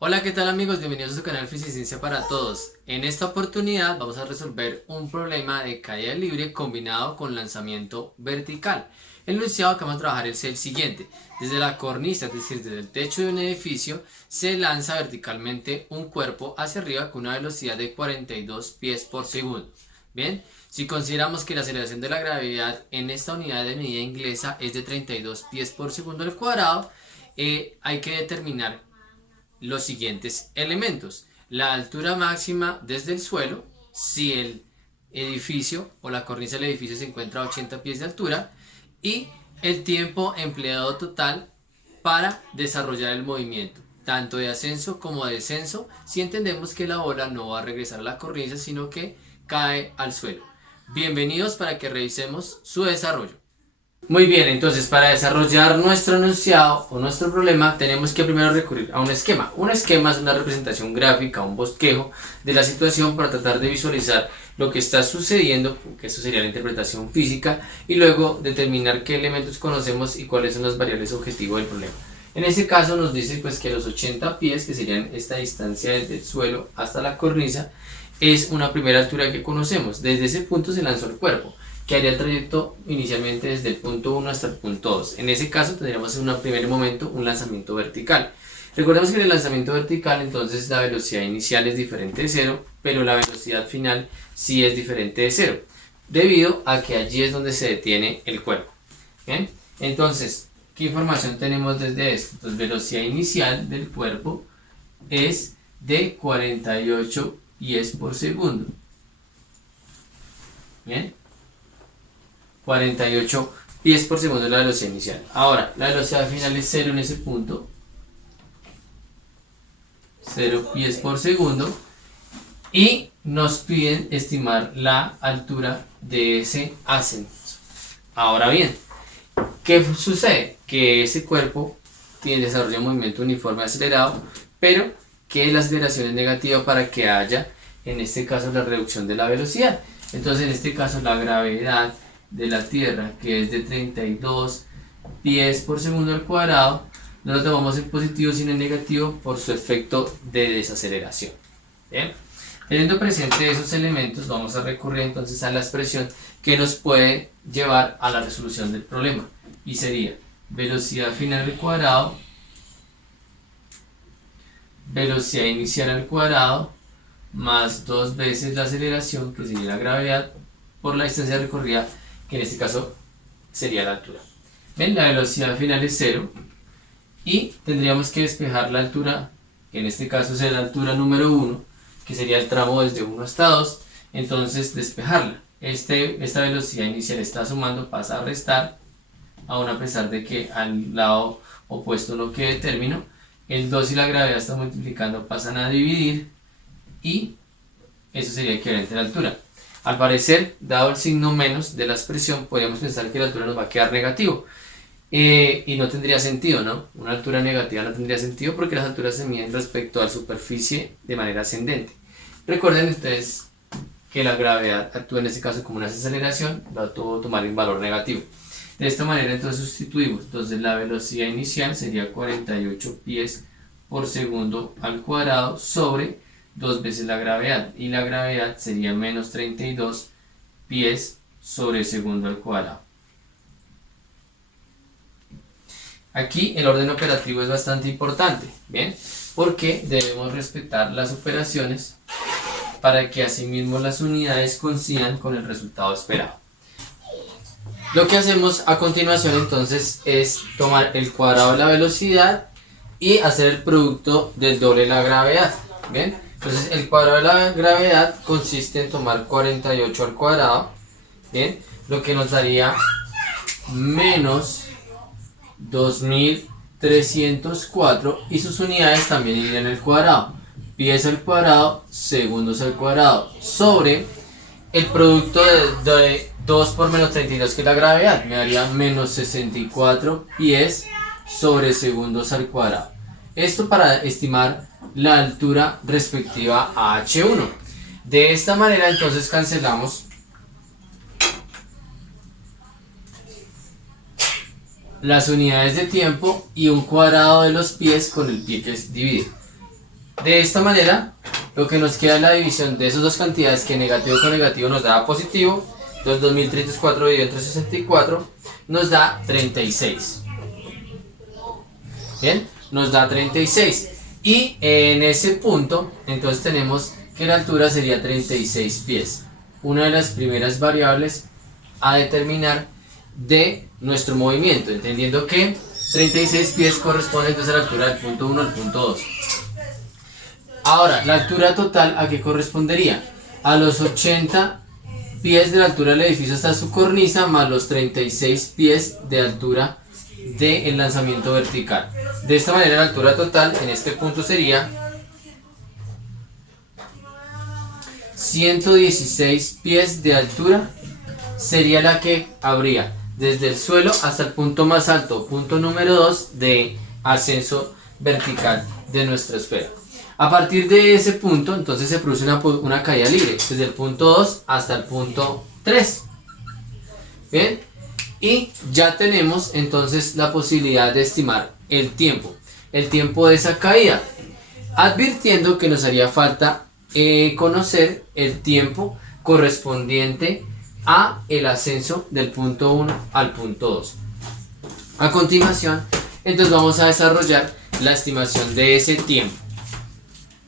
Hola, ¿qué tal amigos? Bienvenidos a su canal Física para Todos. En esta oportunidad vamos a resolver un problema de caída libre combinado con lanzamiento vertical. El enunciado que vamos a trabajar es el siguiente. Desde la cornisa, es decir, desde el techo de un edificio, se lanza verticalmente un cuerpo hacia arriba con una velocidad de 42 pies por segundo. Bien, si consideramos que la aceleración de la gravedad en esta unidad de medida inglesa es de 32 pies por segundo al cuadrado, hay que determinar los siguientes elementos: la altura máxima desde el suelo, si el edificio o la cornisa del edificio se encuentra a 80 pies de altura, y el tiempo empleado total para desarrollar el movimiento, tanto de ascenso como de descenso, si entendemos que la bola no va a regresar a la cornisa, sino que cae al suelo. Bienvenidos para que revisemos su desarrollo. Muy bien, entonces para desarrollar nuestro enunciado o nuestro problema tenemos que primero recurrir a un esquema. Un esquema es una representación gráfica, un bosquejo de la situación para tratar de visualizar lo que está sucediendo, que eso sería la interpretación física, y luego determinar qué elementos conocemos y cuáles son las variables objetivo del problema. En este caso nos dice pues que los 80 pies, que serían esta distancia desde el suelo hasta la cornisa, es una primera altura que conocemos. Desde ese punto se lanzó el cuerpo, que haría el trayecto inicialmente desde el punto 1 hasta el punto 2. En ese caso tendríamos en un primer momento un lanzamiento vertical. Recordemos que en el lanzamiento vertical entonces la velocidad inicial es diferente de 0, pero la velocidad final sí es diferente de 0, debido a que allí es donde se detiene el cuerpo. ¿Bien? Entonces, ¿qué información tenemos desde esto? Entonces, velocidad inicial del cuerpo es de 48 pies por segundo. ¿Bien? 48 pies por segundo es la velocidad inicial. Ahora, la velocidad final es 0 en ese punto. 0 pies por segundo. Y nos piden estimar la altura de ese ascenso. Ahora bien, ¿qué sucede? Que ese cuerpo tiene desarrollo de movimiento uniforme acelerado, pero que la aceleración es negativa para que haya, en este caso, la reducción de la velocidad. Entonces, en este caso, la gravedad de la Tierra, que es de 32 pies por segundo al cuadrado, no lo tomamos en positivo sino en negativo por su efecto de desaceleración. ¿Bien? Teniendo presente esos elementos, vamos a recurrir entonces a la expresión que nos puede llevar a la resolución del problema, y sería velocidad final al cuadrado, velocidad inicial al cuadrado, más dos veces la aceleración, que sería la gravedad, por la distancia recorrida, que en este caso sería la altura. ¿Ven? La velocidad final es 0 y tendríamos que despejar la altura, que en este caso es la altura número 1, que sería el tramo desde 1 hasta 2, entonces despejarla. Esta velocidad inicial está sumando, pasa a restar, aún a pesar de que al lado opuesto no quede término. El 2 y la gravedad están multiplicando, pasan a dividir, y eso sería equivalente a la altura. Al parecer, dado el signo menos de la expresión, podríamos pensar que la altura nos va a quedar negativo. Y no tendría sentido, ¿no? Una altura negativa no tendría sentido porque las alturas se miden respecto a la superficie de manera ascendente. Recuerden ustedes que la gravedad actúa en este caso como una aceleración, va a tomar un valor negativo. De esta manera entonces sustituimos. Entonces la velocidad inicial sería 48 pies por segundo al cuadrado sobre dos veces la gravedad, y la gravedad sería menos 32 pies sobre segundo al cuadrado. Aquí el orden operativo es bastante importante, ¿bien? Porque debemos respetar las operaciones para que asimismo las unidades coincidan con el resultado esperado. Lo que hacemos a continuación entonces es tomar el cuadrado de la velocidad y hacer el producto del doble de la gravedad, ¿bien? Entonces el cuadrado de la gravedad consiste en tomar 48 al cuadrado, ¿bien? Lo que nos daría menos 2304, y sus unidades también irían al cuadrado, pies al cuadrado, segundos al cuadrado, sobre el producto de 2 por menos 32, que es la gravedad, me daría menos 64 pies sobre segundos al cuadrado. Esto para estimar la altura respectiva a H1. De esta manera entonces cancelamos las unidades de tiempo y un cuadrado de los pies con el pie que es dividir. De esta manera, lo que nos queda es la división de esas dos cantidades, que negativo con negativo nos da positivo. Entonces 2304 dividido entre 64 nos da 36. Bien, nos da 36. Y en ese punto, entonces tenemos que la altura sería 36 pies. Una de las primeras variables a determinar de nuestro movimiento, entendiendo que 36 pies corresponde entonces a la altura del punto 1 al punto 2. Ahora, la altura total, ¿a qué correspondería? A los 80 pies de la altura del edificio hasta su cornisa, más los 36 pies de altura del lanzamiento vertical. De esta manera, la altura total en este punto sería 116 pies de altura, sería la que habría desde el suelo hasta el punto más alto, punto número 2 de ascenso vertical de nuestra esfera. A partir de ese punto, entonces se produce una caída libre, desde el punto 2 hasta el punto 3. Bien, y ya tenemos entonces la posibilidad de estimar el tiempo de esa caída, advirtiendo que nos haría falta conocer el tiempo correspondiente a el ascenso del punto 1 al punto 2. A continuación, entonces vamos a desarrollar la estimación de ese tiempo.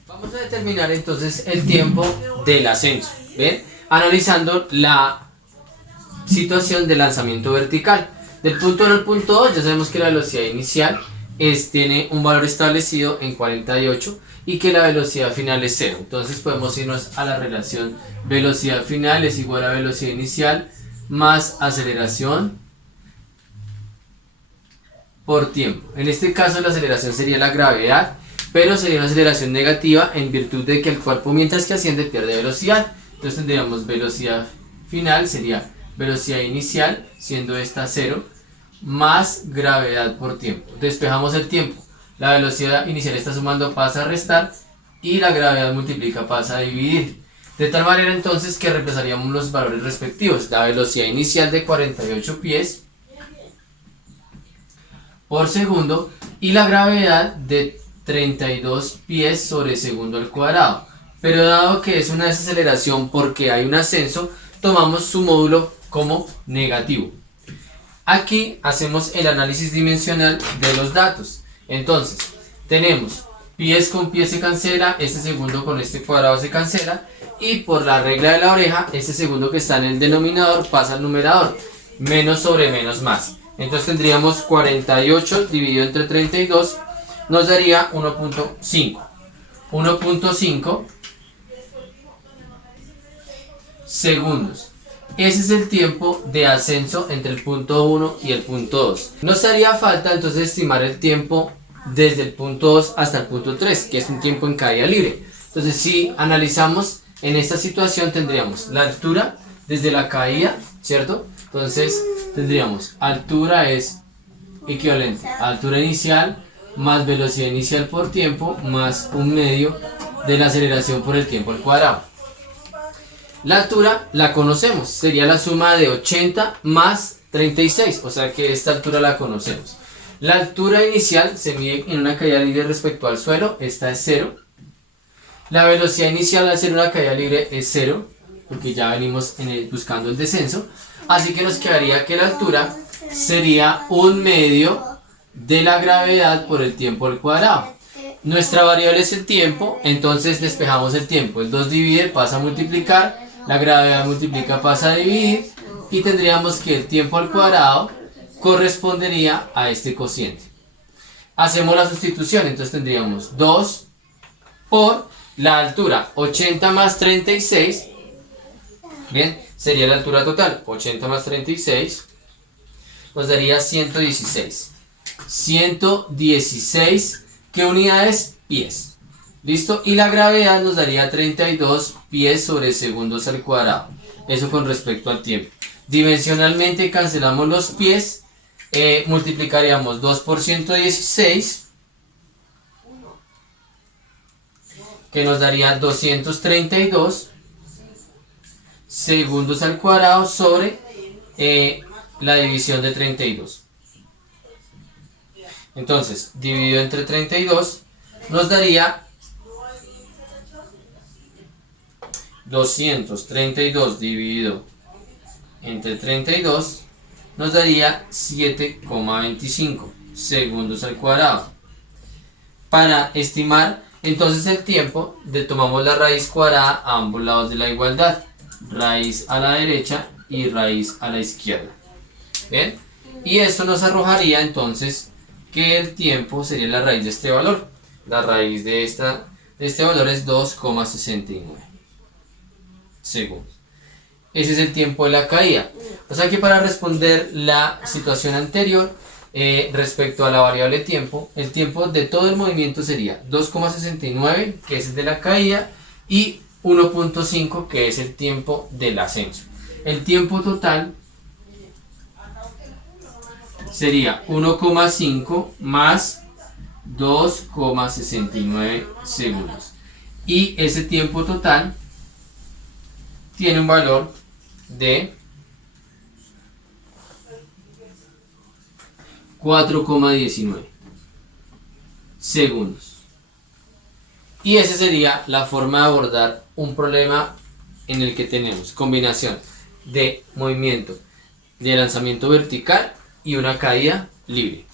Vamos a determinar entonces el tiempo del ascenso, ¿ven? Analizando la situación de lanzamiento vertical. Del punto 1 al punto 2 ya sabemos que la velocidad inicial tiene un valor establecido en 48 y que la velocidad final es 0. Entonces podemos irnos a la relación velocidad final es igual a velocidad inicial más aceleración por tiempo. En este caso la aceleración sería la gravedad, pero sería una aceleración negativa en virtud de que el cuerpo mientras que asciende pierde velocidad. Entonces tendríamos velocidad final sería velocidad inicial, siendo esta 0, más gravedad por tiempo. Despejamos el tiempo. La velocidad inicial está sumando, pasa a restar, y la gravedad multiplica, pasa a dividir. De tal manera entonces que reemplazaríamos los valores respectivos. La velocidad inicial de 48 pies por segundo y la gravedad de 32 pies sobre segundo al cuadrado. Pero dado que es una desaceleración porque hay un ascenso, tomamos su módulo como negativo. Aquí hacemos el análisis dimensional de los datos. Entonces, tenemos pies con pies se cancela, este segundo con este cuadrado se cancela, y por la regla de la oreja, este segundo que está en el denominador pasa al numerador, menos sobre menos más. Entonces tendríamos 48 dividido entre 32, nos daría 1.5. 1.5 segundos. Ese es el tiempo de ascenso entre el punto 1 y el punto 2. Nos haría falta entonces estimar el tiempo desde el punto 2 hasta el punto 3, que es un tiempo en caída libre. Entonces si analizamos en esta situación tendríamos la altura desde la caída, ¿cierto? Entonces tendríamos altura es equivalente a altura inicial más velocidad inicial por tiempo más un medio de la aceleración por el tiempo al cuadrado. La altura la conocemos, sería la suma de 80 más 36, o sea que esta altura la conocemos. La altura inicial se mide en una caída libre respecto al suelo, esta es 0. La velocidad inicial al ser una caída libre es 0, porque ya venimos buscando el descenso. Así que nos quedaría que la altura sería un medio de la gravedad por el tiempo al cuadrado. Nuestra variable es el tiempo, entonces despejamos el tiempo. El 2 divide, pasa a multiplicar. La gravedad multiplica, pasa a dividir, y tendríamos que el tiempo al cuadrado correspondería a este cociente. Hacemos la sustitución, entonces tendríamos 2 por la altura, 80 más 36, bien, sería la altura total, 80 más 36, nos daría 116. 116, ¿qué unidades? Pies. ¿Listo? Y la gravedad nos daría 32 pies sobre segundos al cuadrado. Eso con respecto al tiempo. Dimensionalmente cancelamos los pies. Multiplicaríamos 2 por 116, que nos daría 232 segundos al cuadrado sobre la división de 32. Entonces, dividido entre 32 nos daría 232 dividido entre 32 nos daría 7,25 segundos al cuadrado. Para estimar entonces el tiempo, tomamos la raíz cuadrada a ambos lados de la igualdad, raíz a la derecha y raíz a la izquierda. ¿Bien? Y esto nos arrojaría entonces que el tiempo sería la raíz de este valor. La raíz de este valor es 2,69 segundos. Ese es el tiempo de la caída. O sea que para responder la situación anterior, respecto a la variable tiempo, el tiempo de todo el movimiento sería 2,69, que es el de la caída, y 1,5, que es el tiempo del ascenso. El tiempo total sería 1,5 más 2,69 segundos. Y ese tiempo total tiene un valor de 4,19 segundos. Y esa sería la forma de abordar un problema en el que tenemos combinación de movimiento de lanzamiento vertical y una caída libre.